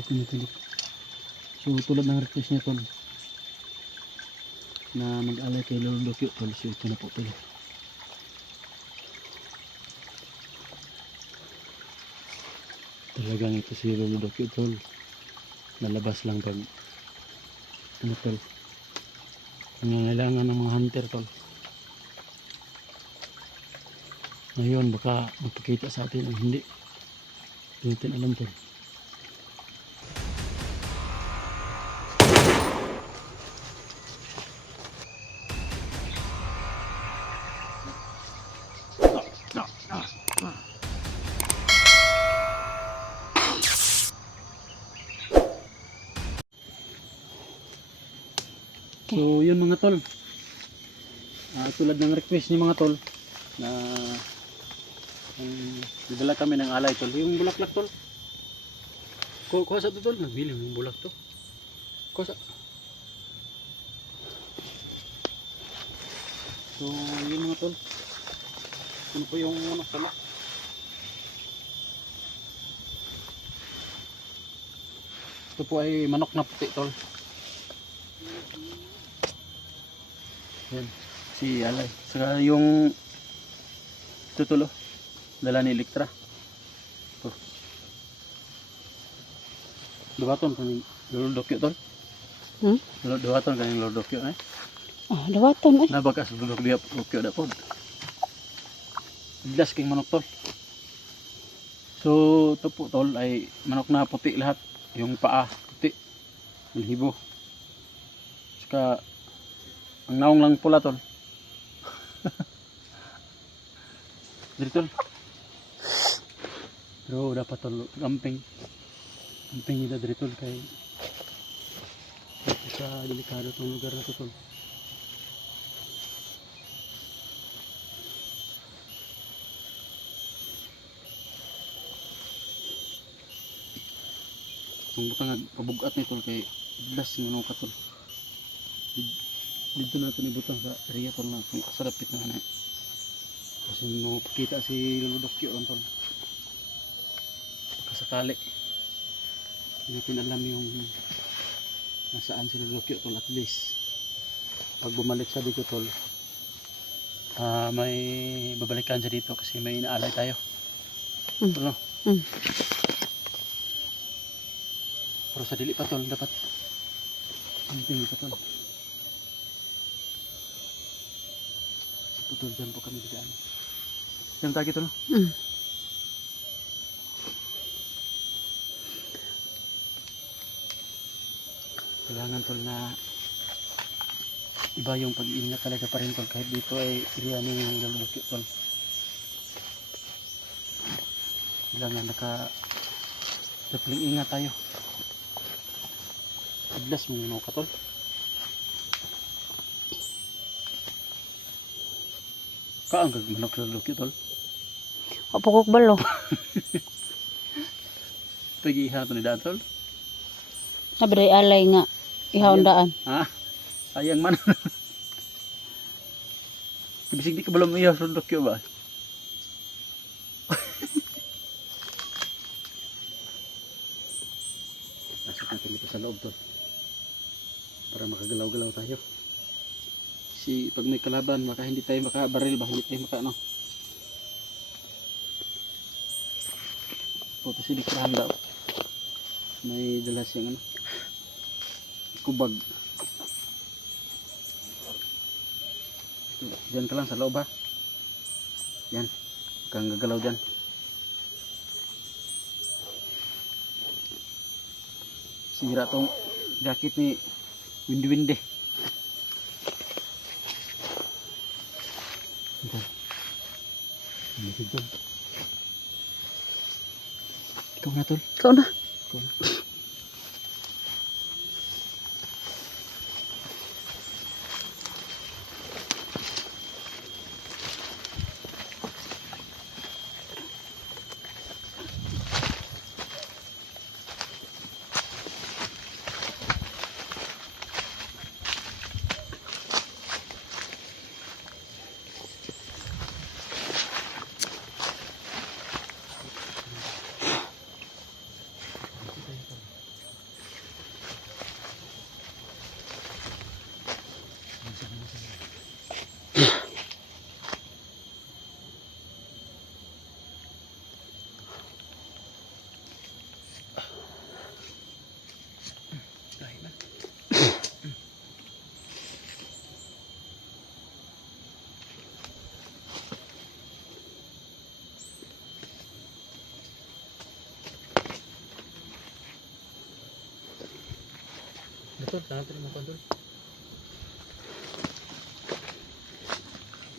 Tinutulog. So tulad ng request niya tol na mag-alay kay Lolo Dokyo tol. So ito na po tol. Talagang ito si Lolo Dokyo tol. Nalabas lang pag ano tol. Nangangailangan ng mga hunter tol. Ngayon baka magpakita sa atin o hindi. Hindi natin alam tol. So yun mga tol, tulad ng request ni mga tol na didala kami ng alay tol, yung bulaklak tol. Kuha sa to tol, nabili yung bulak to. Kuha sa. So yun mga tol, ano po yung ano pala. Ito po ay manok na puti tol. Yan, si alay. Saka yung ito tol, dala ni Elektra. Ito. Duwaton kami Lolo Dokyo tol. Duwaton kami Lolo Dokyo eh. Ah, dawaton eh. Nabakas Lolo Dokyo da pod. Biglas king manok tol. So ito po tol ay manok na puti lahat. Yung paa puti. Yung hibo. Saka ang naong lang pula tol. Dito tol. Pero dapat tol gamping. Gamping ida dito tol kay sa delikado tong lugar na to tol. Kung butang pabugat ni tol kay biglas ng ka tol. Dito natin ibutang sa area tol na sa dapit na ano. Kasi mo pakita si Lolo Dokyo lang tol. Kasakali. Hindi natin alam yung nasaan si Lolo Dokyo tol, at least pag bumalik sa dito tol, may babalikan siya dito kasi may inaalay tayo. Tol no? Pero sa dili pa tol, dapat penting pa tol. Putol dyan po kami dyan. Yan tagi tol no? Kailangan tol na iba yung pag-iingat talaga pa rin tol, kahit dito ay area ni yung Lolo Dokyo tol. Kailangan dapling ingat tayo. Biglas mo yung ka tol. Kaang gagmanok sa Lolo Dokyo tol. Apukok balo. Pag-iiha to ni daan tol. Nabre alay nga ihawon daan. Ha? Sayang man. Bisig di ka belum iya sa Lolo Dokyo ba? Pasok natin dito sa loob tol. Para makagalaw-galaw tayo. Si pag may kalaban baka hindi tayo makabaril ba, hindi tayo maka ano. Ito si Likrahan daw. May dala siyang ano, kubag. Diyan ka lang sa loob ha. Yan, kang gagalaw dyan. Sira tong jacket ni Windy. Ikaw na tol. Ikaw na. Ikaw na. Betul, natin mo tol.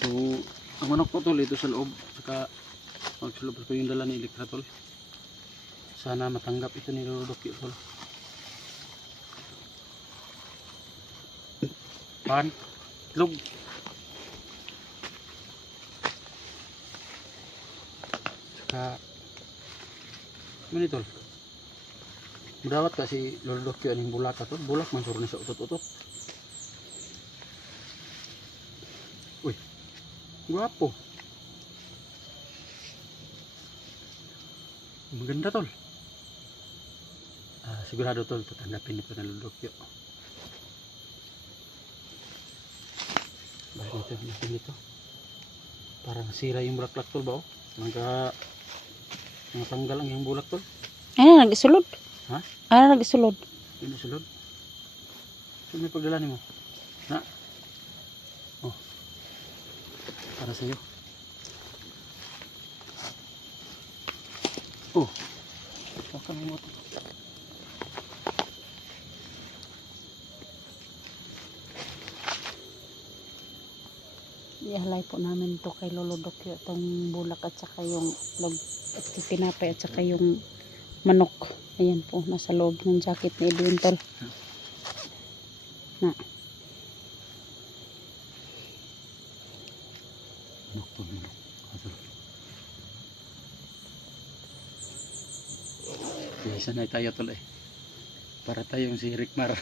So, ang manok po tol, ito sa loob. Saka, magsulubos ko yung dala ni Elektra tol. Sana matanggap ito ni Luludok tol. Pan, itlog. Saka, ano tol? Mudawat ka si Luludok yung bulak tol. Bulak man suruh ni sa utot-utot. Uy, guwapo. Maganda tol. Sigurado tol, tatanggapin ito ng Luludok. Balik natin ito. Parang sira yung bulaklak tol ba? Natanggal ang yung bulak tol. Ay, nag-isulod. Ha? Ay, nag-isulod. Hindi sulod. So may pagdala mo. Na. Oh. Para sa iyo. Oh. Saka mo to. Ihalay po namin to kay Lolo Dokyo itong bulak at saka yung log at tinapay at saka yung manok. Ayan po, nasa loob ng jacket ni Edwin tol. Na. Manok to, manok. Okay, sanay tayo tol eh. Para tayong si Rickmar.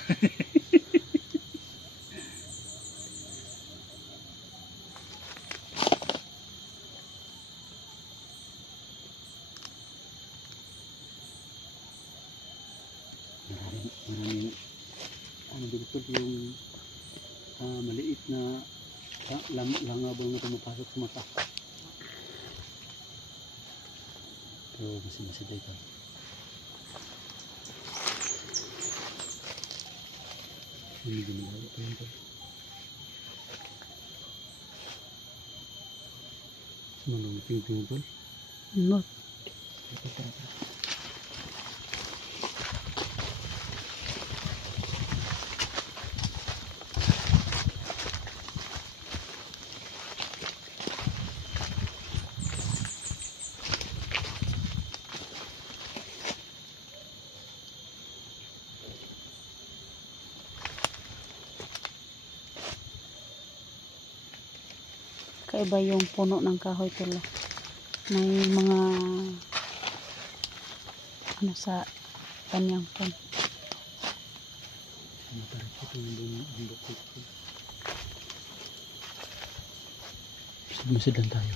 maraming ano dito yung maliit na langabang na pumapasok sa mata. Pero masih dito. Hindi ginagawa pa yun. Sumalong ting-ting tol. No. Kaiba yung puno ng kahoy tol. May mga ano sa kanyang pon. Masidlan tayo.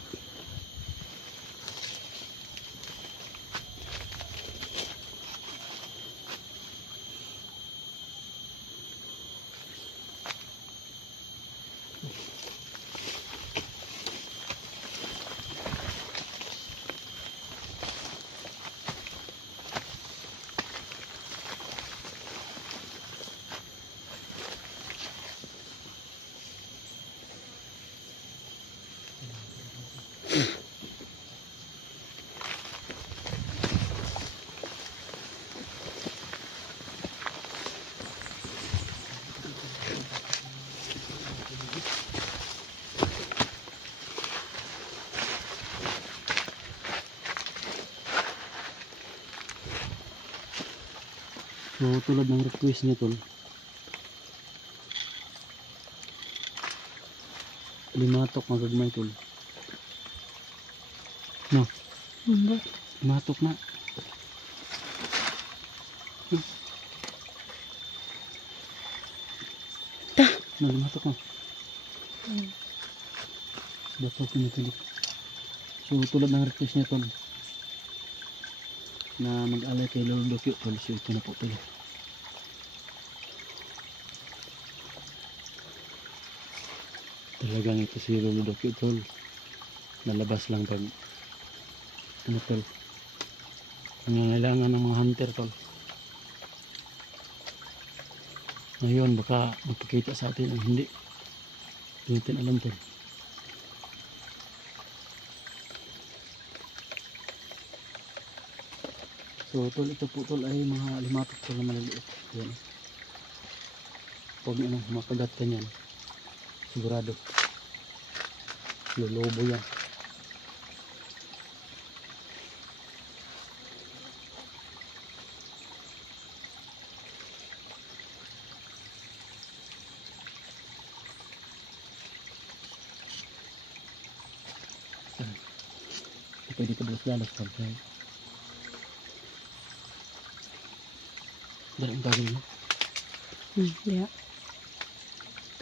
So tulad ng request niya tol, 5 tok magagmay tol. No, Hindi. 5 tok na. Ta. No, 5 tok na. Bato pinipili. So tulad ng request niya tol, na mag-alay kay Lolo Dokyo tol, so ito na po tol. Talagang ito si Lolo Dokyo tol, lalabas lang pag ano tol, nangangailangan ng mga hunter tol. Ngayon baka magpakita sa atin o hindi, hindi natin alam tol. So tol, ito po tol ay mga limatok tol na maliliit. Yan. Pag ano, makagat ka niyan, sigurado. Lulubo yan. Pwede ka dalas-dalas pagka dala ang gagawin mo. Diya.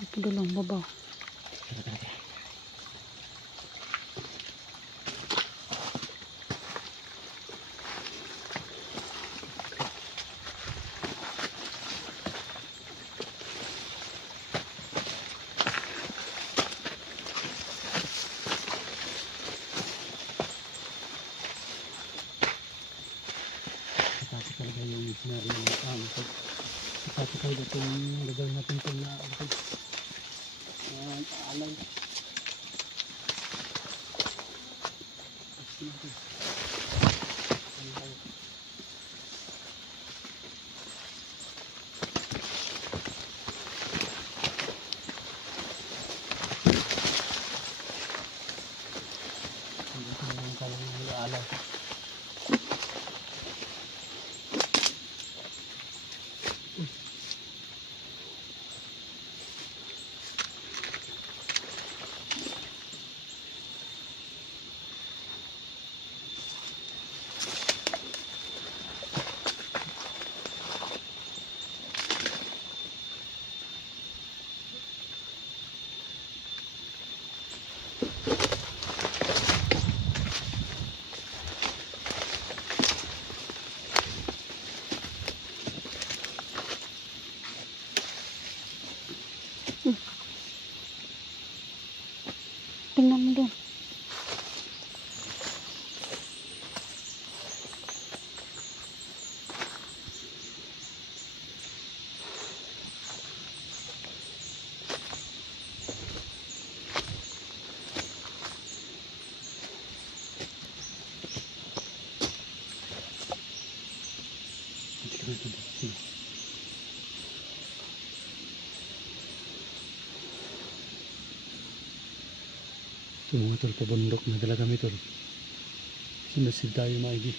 Tapi dulong babaw. Kasi talaga yung scenario ng kasi talaga itong gagawin natin itong alay. Alay. Tingnan mo doon. Ito mga tol, pabundok na dala kami tol. Sinasid tayo maigi.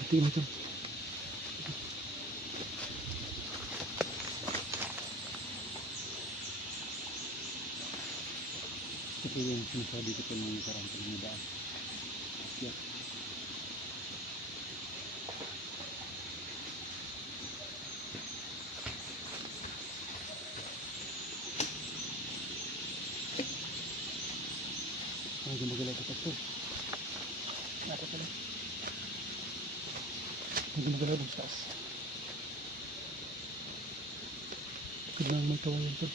Ito yung tol. Ito yung sinasabi ko tol ng nakarang pagmudaan. Akyat. Ay, gumagalaw ko tol. Naka pala. Ay, gumagalaw ng taas. Kailangan may tawang yun tol.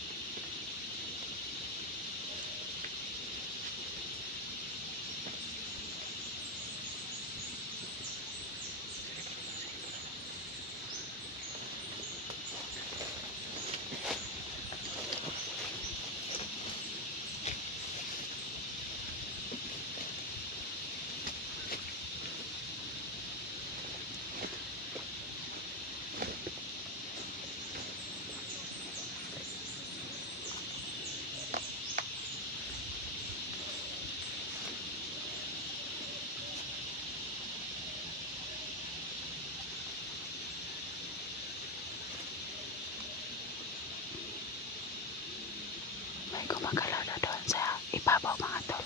May gumagalaw na doon sa ibabaw mga tol.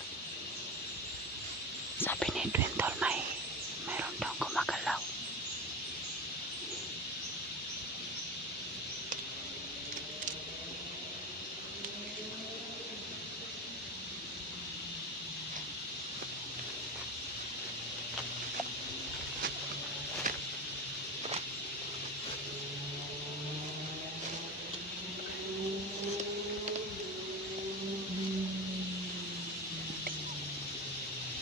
Sabi ni Edwin tol, mayroon doon gumagalaw.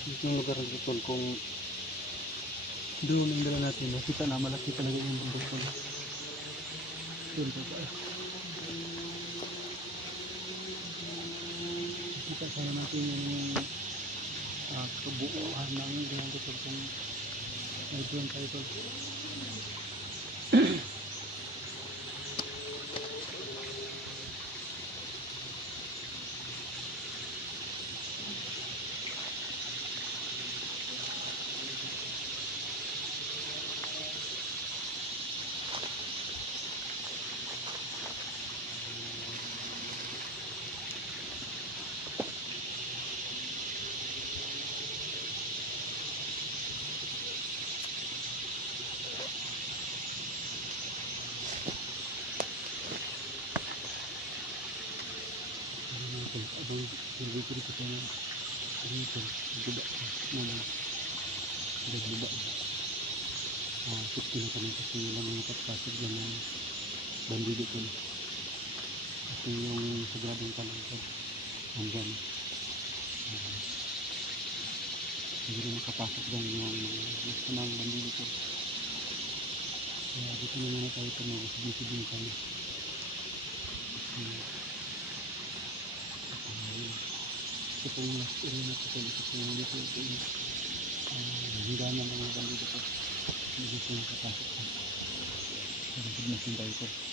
Ito yung lugar ng tol kung doon ang dala natin. Nakita na malaki talaga yung bundok tol. Doon tol. Nakita sana natin yung kabuuan ng ganyan tol kung may drone tayo tol. Habang nandito dito sa dito, guba ko. Guba. Safety na kami kasi wala mga patpasok dyan na bandido ko. Kasi yung sagradong kalangkod hanggang hindi na makapasok dyan yung mga sanang bandido ko. Kaya dito na muna tayo ito mag-sibisi kami. Kasi ito pong last area na ito. Ito pong dito ito. Hanggang na mga bandido ko. Hindi ko nakapasok. Pero signasin tayo ito.